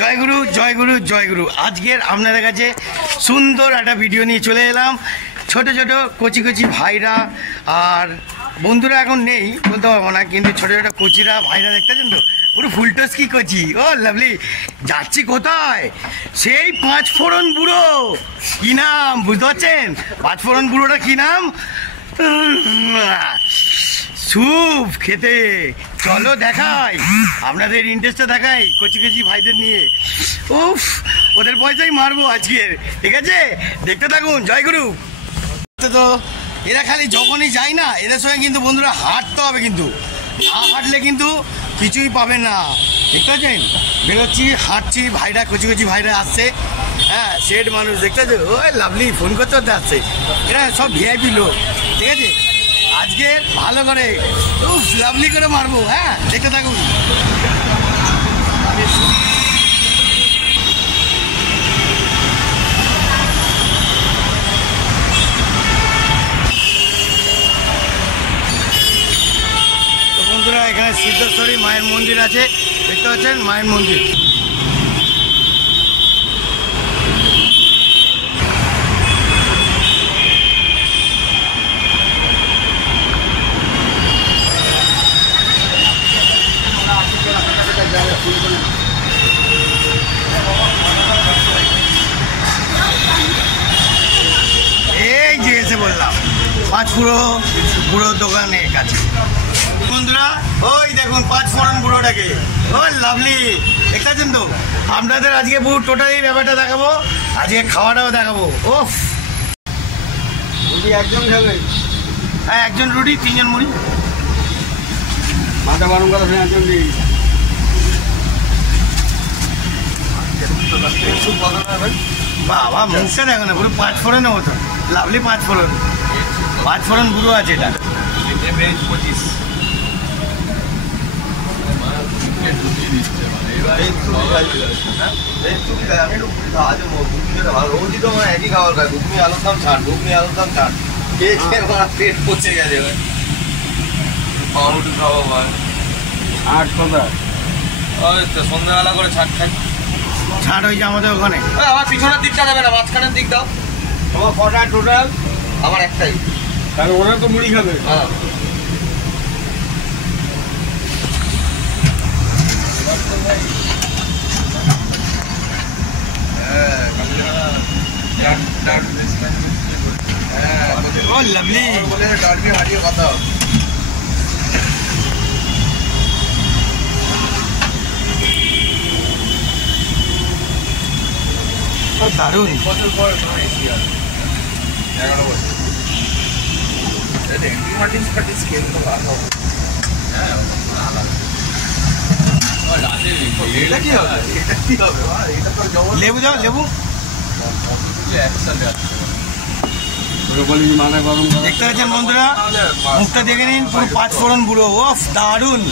জয়গুরু জয়গুরু জয়গুরু। আজকের আপনাদের কাছে সুন্দর একটা ভিডিও নিয়ে চলে এলাম। ছোট ছোট কচি কচি ভাইরা আর বন্ধুরা এখন নেই বলতে পারবো না, কিন্তু ছোট ছোট কচিরা ভাইরা দেখতেছেন তো, পুরো ফুলটস কি কচি। ও লাভলি, যাচ্ছি কোথায়? সেই পাঁচ ফোড়ন বুড়ো। কি নাম বুঝতে পারছেন? পাঁচ ফোড়ন বুড়োটা কি নাম? স্যুপ খেতে। চলো দেখাই, আপনাদের ইন্টারেস্টটা দেখাই কচি কচি ভাইদের নিয়ে। উফ, ওদের পয়সাই মারবো আজকের, ঠিক আছে? দেখতে থাকুন। জয়গুরু। তো এরা খালি যখনই যায় না, এদের সঙ্গে কিন্তু বন্ধুরা হাঁটতে হবে, কিন্তু না হাঁটলে কিন্তু কিছুই পাবেন না। দেখতে পাচ্ছেন, বেরোচ্ছি হাঁটছি, ভাইরা কচি কচি ভাইরা আসছে। হ্যাঁ, সেট মানুষ দেখতে পাচ্ছেন। ওই লাভলি ফোন করতে করতে আসছে। এরা সব ভিআইপি লোক, ঠিক আছে? আজকে ভালো করে লাভলি করে মারবো। হ্যাঁ, দেখতে থাকুন। বন্ধুরা, এখানে সিদ্ধেশ্বরী মায়ের মন্দির আছে, দেখতে পাচ্ছেন মায়ের মন্দির। এই যে এসে বললাম পাঁচ বুড়ো দোকানের কাছে। বন্ধুরা, ওই দেখুন পাঁচ ফোড়ন বুড়োটাকে। ও লাভলি, দেখতে পাচ্ছেন তো? আপনাদের আজকে পুরো টোটালি ব্যাপারটা দেখাবো, আজকে খাওয়াটাও দেখাবো। ওফ, রুটি একজন খাবে? হ্যাঁ, একজন রুটি, তিনজন মুড়ি। মাথা গরম করা একজন দিই। বাবা, মুখটা দেখো না, পুরো পাঁচ ফোড়নের মতো। লাভলি পাঁচ ফোড়ন বুড়ো আছে এটা। রোজই তো একই খাবার খায়, ঘুগনি আলুর দাম ছাড়, ঘুগনি আলুর দাম ছাড়। পেট পচে গেছে। পাউরুটি খাওয়া হয় 8 কথা। সন্ধ্যাবেলা করে ছাড় খাই। ছাড় হয়েছে আমাদের ওখানে। আমার পিছনের দিকটা দেবে না, মাঝখানের দিক দাও। তোমার কটা টোটাল? আমার একটাই। তাহলে ওরা তো মুড়ি খাবে। হ্যাঁ, দারুণ। 11 বছর। লেবু দাও, লেবু। দেখতে পাচ্ছেন বন্ধুরা, মুখটা দেখে নিন, পুরো পাঁচ ফোড়ন বুড়ো। ওফ, দারুণ।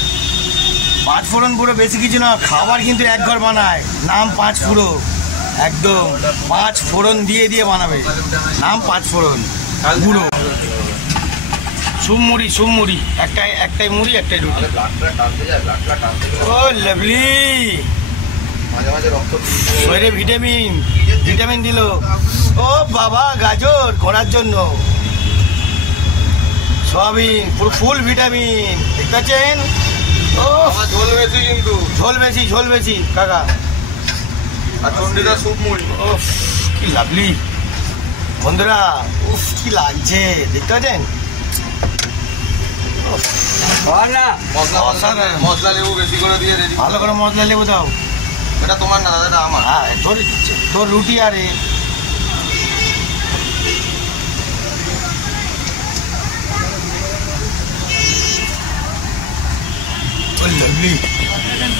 পাঁচ ফোড়ন বুড়ো বেশি কিছু না, খাবার কিন্তু এক ঘর বানায়, নাম পাঁচ ফুড়ো। একদম পাঁচ ফোড়ন দিয়ে দিয়ে বানাবে, নাম পাঁচ ফোড়ন বুড়ো। সুমুড়ি একটাই মুড়ি, একটাই রুটি। ও লাভলি, শরীরে ভিটামিন দিল। ও বাবা, গাজর করার জন্য, সয়াবিন, পুরো ফুল ভিটামিন। দেখতে পাচ্ছেন? ও ঝোল বেশি, কিন্তু ঝোল বেশি কাকা। আর চন্ডিদা স্যুপ মুড়ি। উফ, কি লাভলি বন্ধুরা। উফ, কি লাগছে, দেখতে পাচ্ছেন? মশলা লেবু বেশি করে দিয়ে রেডি। ভালো করে মশলা লেবু দাও। এটা তোমার না দাদা, আমার। হ্যাঁ, তোর রুটি আর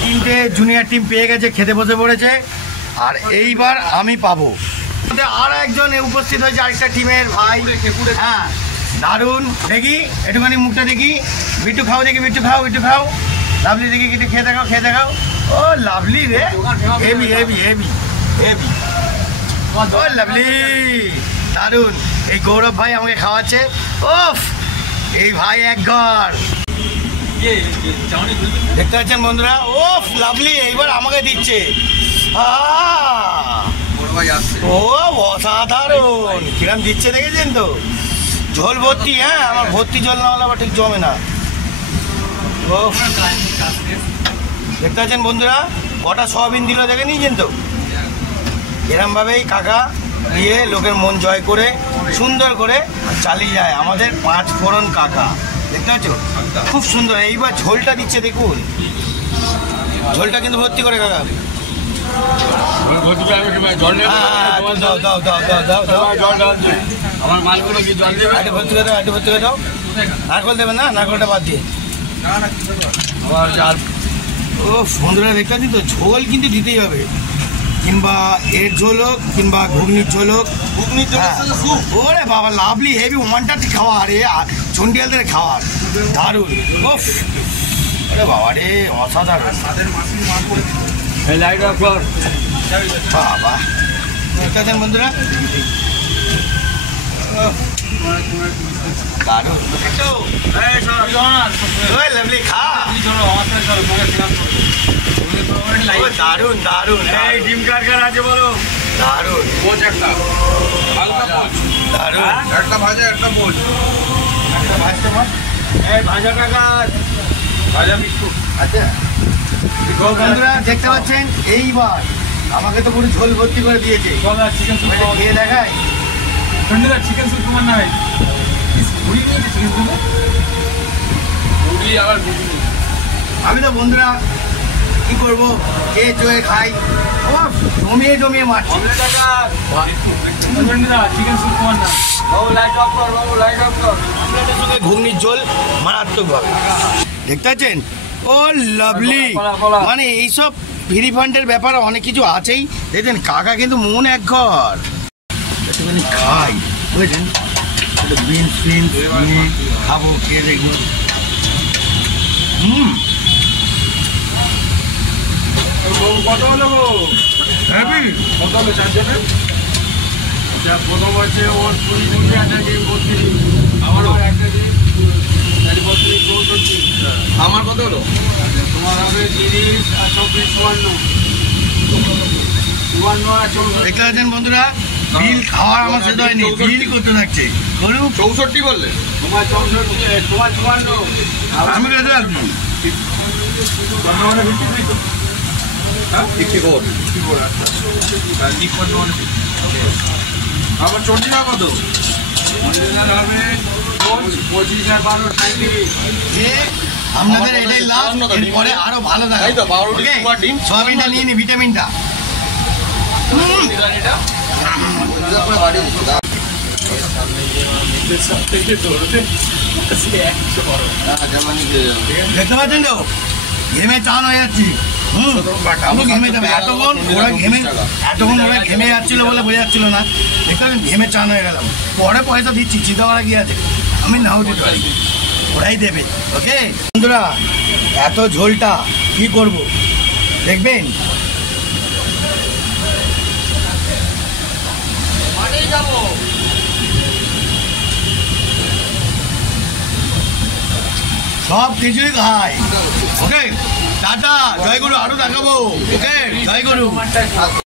তিনটে জুনিয়র টিম পেয়ে গেছে, খেতে বসে পড়েছে। আর এইবার আমি পাবো। আর একজন উপস্থিত হয়েছে, আরেকটা টিমের ভাই। হ্যাঁ, দারুণ। দেখি একটুখানি মুখটা দেখি। বিট্টু খাও, দেখি বিট্টু খাও। লাভলি দেখি, কিছু খেয়ে দেখাও। ও লাভলি রে, হেভি। ও লাভলি, দারুণ। এই গৌরব ভাই আমাকে খাওয়াচ্ছে। ওফ, এই ভাই এক ঘর। দেখতে পাচ্ছেন বন্ধুরা, ওফ লাভলি, এইবার আমাকে দিচ্ছে। বড় ভাই আসছে। ও অসাধারণ, কিরম দিচ্ছে দেখেছেন তো, ঝোল ভর্তি। হ্যাঁ, আমার ভর্তি ঝোল না হলে আবার ঠিক জমে না। ও দেখতে পাচ্ছেন বন্ধুরা, কটা সয়াবিন দিল দেখে নিয়েছেন তো। এরমভাবেই কাকা দিয়ে লোকের মন জয় করে সুন্দর করে চালিয়ে যায় আমাদের 5 ফোড়ন কাকা। দেখতে পাচ্ছ খুব সুন্দর। এইবার ঝোলটা দিচ্ছে দেখুন, ঝোলটা কিন্তু ভর্তি করে কাকা। দাও দাও দাও দাও দাও দাও, আমার মালগুলো কি জল দেবে? আটে ভর্তি করে দাও, আটে ভর্তি করে দাও। নারকল দেবেন না, নারকলটা বাদ দিয়ে। আবার জাল। ও বন্ধুরা দেখতে পাচ্ছি তো, ঝোল কিন্তু দিতেই হবে, কিংবা এর ঝোল হোক কিংবা ঘুগনির ঝোল হোক। ঘুগনি তো ওরে বাবা, লাভলি হেভি ওয়ান্টার খাওয়ার, চন্ডিয়ালদের খাওয়ার দারুণ। ওফ, আরে বাবা রে, অসাধারণ। এই লাইট অফ কর। বাবা দেখতে পাচ্ছেন বন্ধুরা, দারুণ। ওই লাভলি খা। ও দারুণ দারুণ। এই ডিম কার আছে বলো? দারুণ পোচ একটা, হালকা পোচ। দারুণ। একটা ভাজা, একটা পোচ। একটা ভাজতে পার। এই ভাজা কাকার ভাজা বিস্কুট। আচ্ছা তো বন্ধুরা দেখতে পাচ্ছেন, এইবার আমাকে তো পুরো ঝোল ভর্তি করে দিয়েছে। চিকেন আমি এটা খেয়ে দেখাই। চিকেন স্যুপ তোমার নাই? আবার আমি তো বন্ধুরা কি করবো, খেয়ে চয়ে খাই। ও জমিয়ে জমিয়ে মারছি। চিকেন স্যুপ তোমার না? বাবু লাইট অফ কর, বাবু লাইট অফ কর। আপনাদের সঙ্গে ঘুগনির ঝোল মারাত্মক ভাবে দেখতে পাচ্ছেন। ও লাভলি, মানে এইসব ফ্রি ফান্ডের ব্যাপারে অনেক কিছু আছেই। দেখছেন কাকা কিন্তু মন এক ঘর, একটুখানি খাই বুঝলেন, একটু বিনস ফিনস নিয়ে খাবো, খেয়ে দেখবো। কত হলো গো? কত হলো চারজনে? আচ্ছা, প্রথম হচ্ছে ওর 20 কেজি, একটা কেজি 32, আমারও একটা কেজি 32, 64। আমার কত হলো? তোমার হবে 30 আর 24, 54 আর 64। দেখতে পাচ্ছেন বন্ধুরা, বিল খাওয়ার আমার সাথে হয়নি, বিল করতে থাকছে। করুক 64 বললে? তোমার 64, তোমার 54। আমি কত রাখবো? আমার চন্ডিলা কত? চন্ডিলার হবে 25 আর 12, 37। যে আপনাদের এটাই লাভ, এরপরে আরো ভালো থাকে। তাই তো, পাউরুটি, Okay? তোমার ডিম। সয়াবিনটা নিয়ে নি, ভিটামিনটা। দেখতে পাচ্ছেন তো, ঘেমে চান হয়ে যাচ্ছি। আমি ঘেমে যাবে, এতক্ষণ ওরা ঘেমে যাচ্ছিল বলে বোঝা যাচ্ছিল না। দেখতে পাচ্ছেন ঘেমে চান হয়ে গেলাম। পরে পয়সা দিচ্ছি, চিন্তা করা গিয়ে আছে, আমি নাও দিতে পারি, ওরাই দেবে। ওকে বন্ধুরা, এত ঝোলটা কি করব দেখবেন। সব কিছুই খাই। ওকে টাটা, জয় গুরু, আরো দেখাবো। ওকে জয় গুরু।